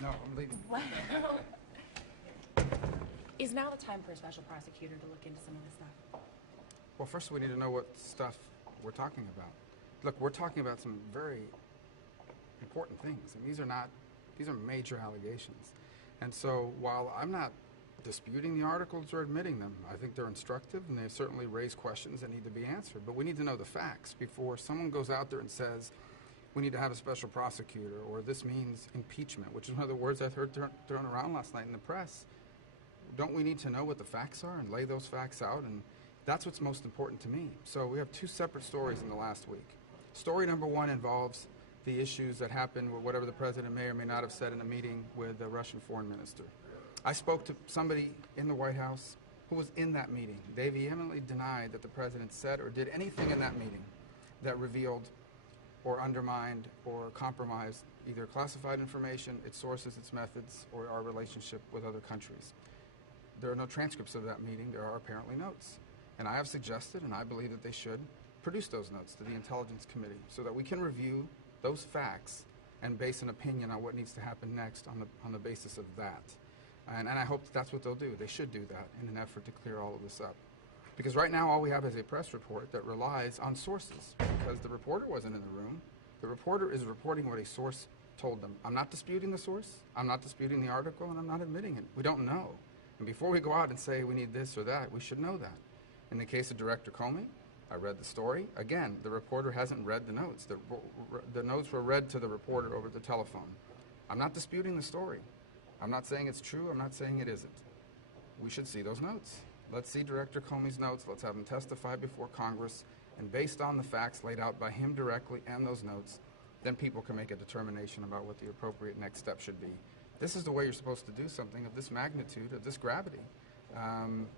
No, I'm leaving. Well, is now the time for a special prosecutor to look into some of this stuff? Well, first we need to know what stuff we're talking about. Look, we're talking about some very important things, and these are major allegations. And so while I'm not disputing the articles or admitting them, I think they're instructive, and they certainly raise questions that need to be answered. But we need to know the facts before someone goes out there and says, we need to have a special prosecutor, or this means impeachment, which is one of the words I've heard thrown around last night in the press. Don't we need to know what the facts are and lay those facts out? And that's what's most important to me. So we have two separate stories in the last week. Story number one involves the issues that happened with whatever the president may or may not have said in a meeting with the Russian foreign minister. I spoke to somebody in the White House who was in that meeting. They vehemently denied that the president said or did anything in that meeting that revealed or undermined or compromised either classified information, its sources, its methods, or our relationship with other countries. There are no transcripts of that meeting. There are apparently notes. And I have suggested, and I believe that they should, produce those notes to the Intelligence Committee so that we can review those facts and base an opinion on what needs to happen next on the basis of that. And I hope that's what they'll do. They should do that in an effort to clear all of this up. Because right now all we have is a press report that relies on sources, because the reporter wasn't in the room. The reporter is reporting what a source told them. I'm not disputing the source, I'm not disputing the article, and I'm not admitting it. We don't know. And before we go out and say we need this or that, we should know that. In the case of Director Comey, I read the story. Again, the reporter hasn't read the notes. The notes were read to the reporter over the telephone. I'm not disputing the story. I'm not saying it's true. I'm not saying it isn't. We should see those notes. Let's see Director Comey's notes. Let's have him testify before Congress. And based on the facts laid out by him directly and those notes, then people can make a determination about what the appropriate next step should be. This is the way you're supposed to do something of this magnitude, of this gravity.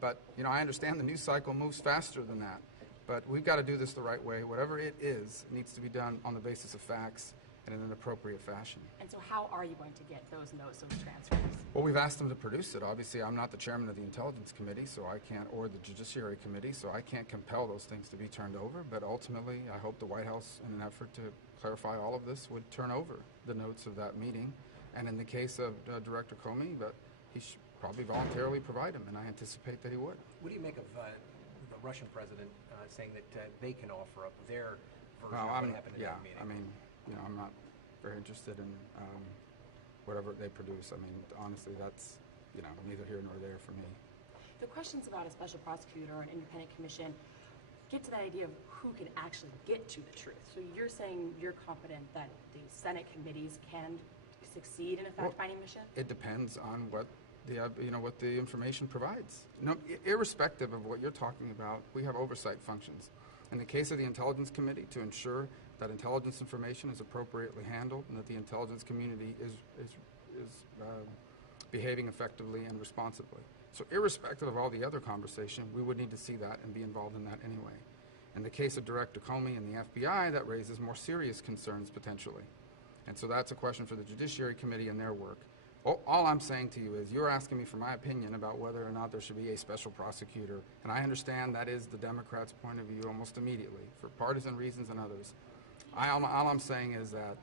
But, you know, I understand the news cycle moves faster than that. But we've got to do this the right way. Whatever it is, it needs to be done on the basis of facts and in an appropriate fashion. And so how are you going to get those notes, those transcripts? Well, we've asked them to produce it. Obviously, I'm not the chairman of the Intelligence Committee, so I can't, or the Judiciary Committee, so I can't compel those things to be turned over. But ultimately, I hope the White House, in an effort to clarify all of this, would turn over the notes of that meeting. And in the case of Director Comey, that he should probably voluntarily provide them, and I anticipate that he would. What do you make of the Russian president saying that they can offer up their version of what happened in that meeting? I mean, you know, I'm not very interested in whatever they produce. I mean, honestly, that's, you know, neither here nor there for me. The questions about a special prosecutor or an independent commission get to that idea of who can actually get to the truth. So you're saying you're confident that the Senate committees can succeed in a fact-finding mission? It depends on what what the information provides. No, irrespective of what you're talking about, we have oversight functions. In the case of the Intelligence Committee, to ensure that intelligence information is appropriately handled and that the intelligence community is behaving effectively and responsibly. So irrespective of all the other conversation, we would need to see that and be involved in that anyway. In the case of Director Comey and the FBI, that raises more serious concerns potentially. And so that's a question for the Judiciary Committee and their work. All I'm saying to you is you're asking me for my opinion about whether or not there should be a special prosecutor, and I understand that is the Democrats' point of view almost immediately, for partisan reasons and others. All I'm saying is that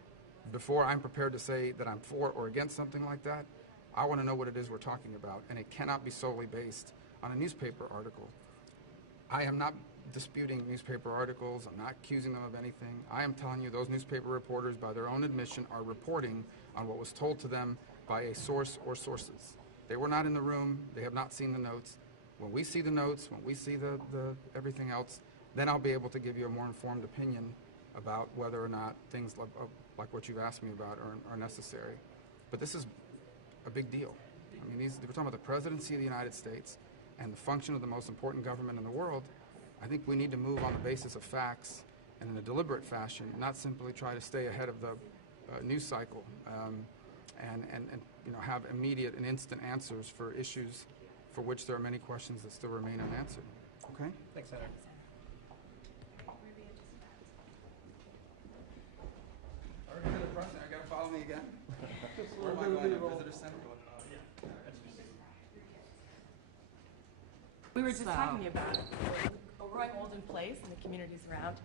before I'm prepared to say that I'm for or against something like that, I want to know what it is we're talking about, and it cannot be solely based on a newspaper article. I am not disputing newspaper articles. I'm not accusing them of anything. I am telling you those newspaper reporters, by their own admission, are reporting on what was told to them by a source or sources. They were not in the room. They have not seen the notes. When we see the notes, when we see the everything else, then I'll be able to give you a more informed opinion about whether or not things like what you've asked me about are necessary. But this is a big deal. I mean, we're talking about the presidency of the United States and the function of the most important government in the world. I think we need to move on the basis of facts and in a deliberate fashion, not simply try to stay ahead of the news cycle. And you know, have immediate and instant answers for issues for which there are many questions that still remain unanswered. Okay? Thanks, Senator. All right, to the president. I got to follow me again? Where am I going? To visitor center? We were just talking about it. We're growing old in place and the communities around.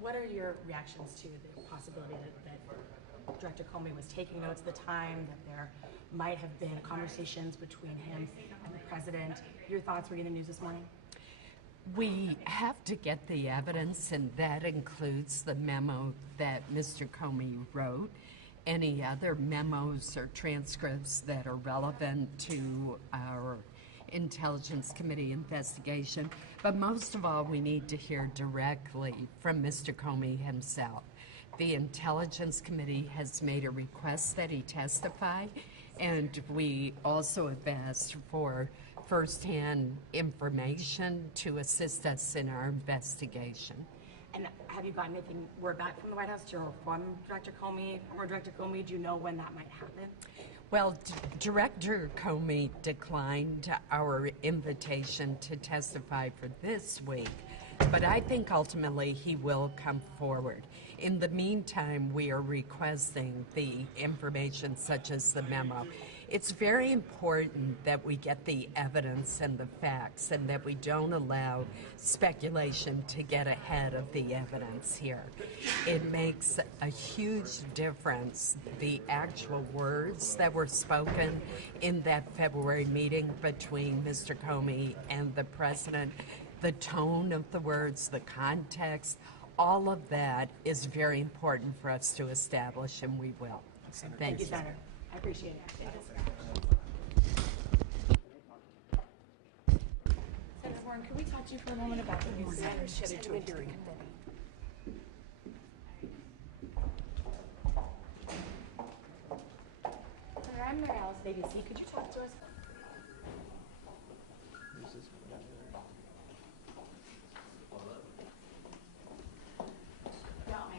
What are your reactions to the possibility that Director Comey was taking notes at the time, that there might have been conversations between him and the president. Your thoughts reading the news this morning? We have to get the evidence, and that includes the memo that Mr. Comey wrote, any other memos or transcripts that are relevant to our Intelligence Committee investigation. But most of all, we need to hear directly from Mr. Comey himself. The Intelligence Committee has made a request that he testify, and we also have asked for firsthand information to assist us in our investigation. And have you gotten anything word back from the White House or from Director Comey, or Director Comey? Do you know when that might happen? Well, Director Comey declined our invitation to testify for this week, but I think ultimately he will come forward. In the meantime, we are requesting the information such as the memo. It's very important that we get the evidence and the facts, and that we don't allow speculation to get ahead of the evidence here. It makes a huge difference, the actual words that were spoken in that February meeting between Mr. Comey and the president, the tone of the words, the context, all of that is very important for us to establish, and we will. Thank you, Senator. I appreciate it. Senator Warren, can we talk to you for a moment about the new matters headed to a hearing? Senator, I'm Mary Alice at ABC. Could you talk to us?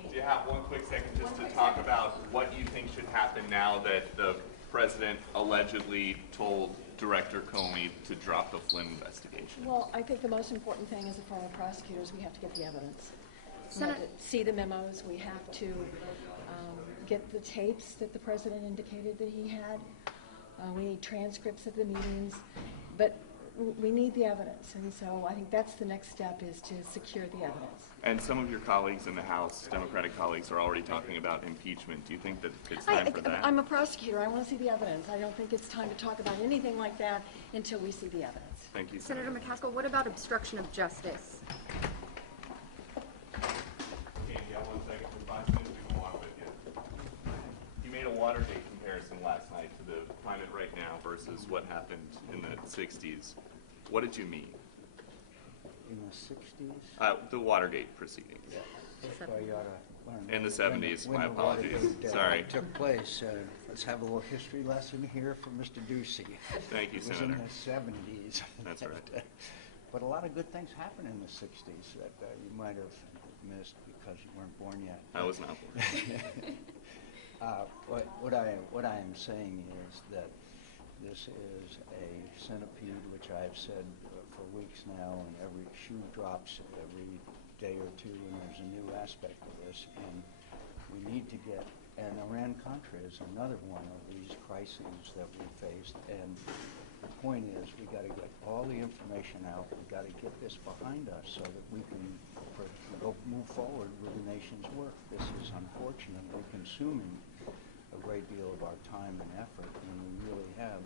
Do you have one quick second just to talk about what you think should happen now that the president allegedly told Director Comey to drop the Flynn investigation? Well, I think the most important thing as a former prosecutors, we have to get the evidence. We have to see the memos. We have to get the tapes that the president indicated that he had. We need transcripts of the meetings. But we need the evidence, and so I think that's the next step, is to secure the evidence. And some of your colleagues in the House, Democratic colleagues, are already talking about impeachment. Do you think that it's time for that? I'm a prosecutor. I want to see the evidence. I don't think it's time to talk about anything like that until we see the evidence. Thank you, Senator McCaskill, what about obstruction of justice? Can you have 1 second for 5 minutes? We can walk with you. You made a Watergate comparison last night to the climate right now versus what happened in the 60s. What did you mean? In the 60s? The Watergate proceedings. Yeah. That's why you ought to learn. In the 70s, when my apologies. Watergate, Sorry. Took place. Let's have a little history lesson here from Mr. Ducey. Thank you, It was Senator. in the 70s. That's right. But a lot of good things happened in the 60s that you might have missed because you weren't born yet. I was not born. What I am saying is that this is a centipede, which I've said for weeks now, and every shoe drops every day or two, and there's a new aspect of this, and we need to get, and Iran-Contra is another one of these crises that we faced, and the point is we got to get all the information out, we got to get this behind us so that we can move forward with the nation's work. This is unfortunately consuming a great deal of our time and effort, and we really have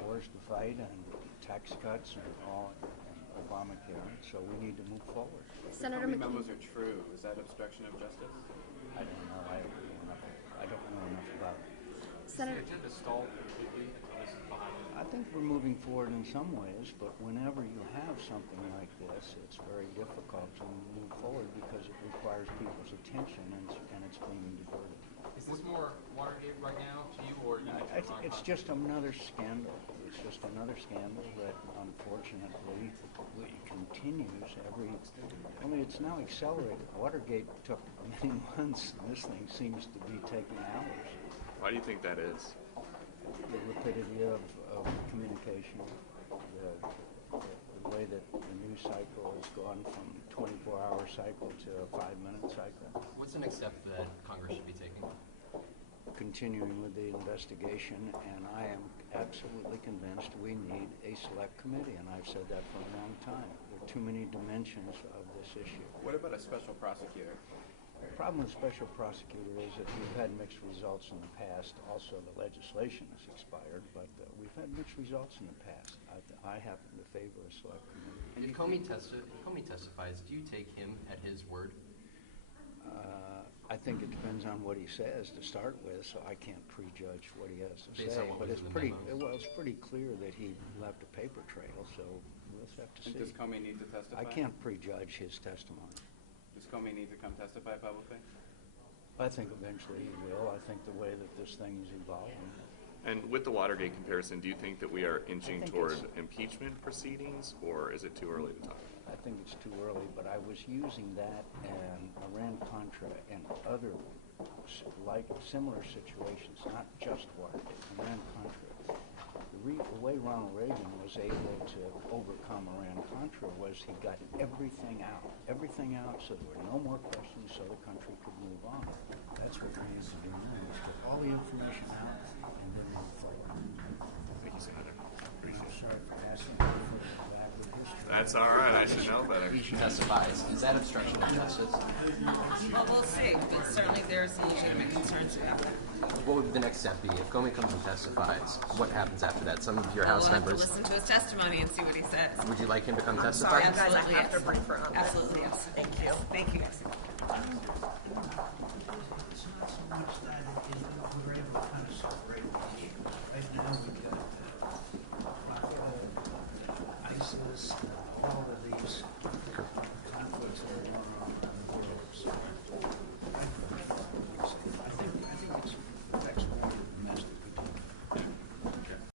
wars to fight and tax cuts and all, and Obamacare, so we need to move forward. Senator How many memos are true? Is that obstruction of justice? I don't know. I don't know enough about it. Senator, Is it a stall completely until this is behind us? I think we're moving forward in some ways, but whenever you have something like this, it's very difficult to move forward because it requires people's attention and it's being diverted. Is this more Watergate right now to you, or It's just another scandal. It's just another scandal that unfortunately continues only it's now accelerated. Watergate took many months, and this thing seems to be taking hours. Why do you think that is? The rapidity of communication, the way that the news cycle has gone from 24-hour cycle to a 5-minute cycle. What's the next step that Congress should be taking? Continuing with the investigation, and I am absolutely convinced we need a select committee, and I've said that for a long time. There are too many dimensions of this issue. What about a special prosecutor? The problem with special prosecutor is that we've had mixed results in the past. Also, the legislation has expired, but we've had mixed results in the past. I happen to favor a select committee. If Comey testifies, do you take him at his word? I think it depends on what he says to start with, so I can't prejudge what he has to Based say. on what But was it's in the pretty memos. well. It's pretty clear that he left a paper trail, so we'll have to see. Does Comey need to testify? I can't prejudge his testimony. Does Comey need to come testify publicly? I think eventually he will. I think the way that this thing is evolving. And with the Watergate comparison, do you think that we are inching think toward it's- impeachment proceedings, or is it too early to talk? I think it's too early, but I was using that and Iran-Contra and other like similar situations, not just Watergate, Iran-Contra. The way Ronald Reagan was able to overcome Iran-Contra was he got everything out so there were no more questions so the country could move on. That's what we need to do now, is get all the information out and then move forward. Thank you, Senator. Appreciate it. Sorry for asking you to put it back with history. That's all right. I should know better. He testifies. Is that obstruction of justice? Well, we'll see, but certainly there are some legitimate concerns about that. What would the next step be? If Comey comes and testifies, what happens after that? Some of your House We'll have to members, listen to his testimony and see what he says. would you like him to come testify? Sorry, absolutely, guys, I have yes. to break for a minute. Absolutely, yes. Thank you. Thank you, guys. It's not so much that we're able to kind of separate the issue. Right now, we've got ISIS, all of these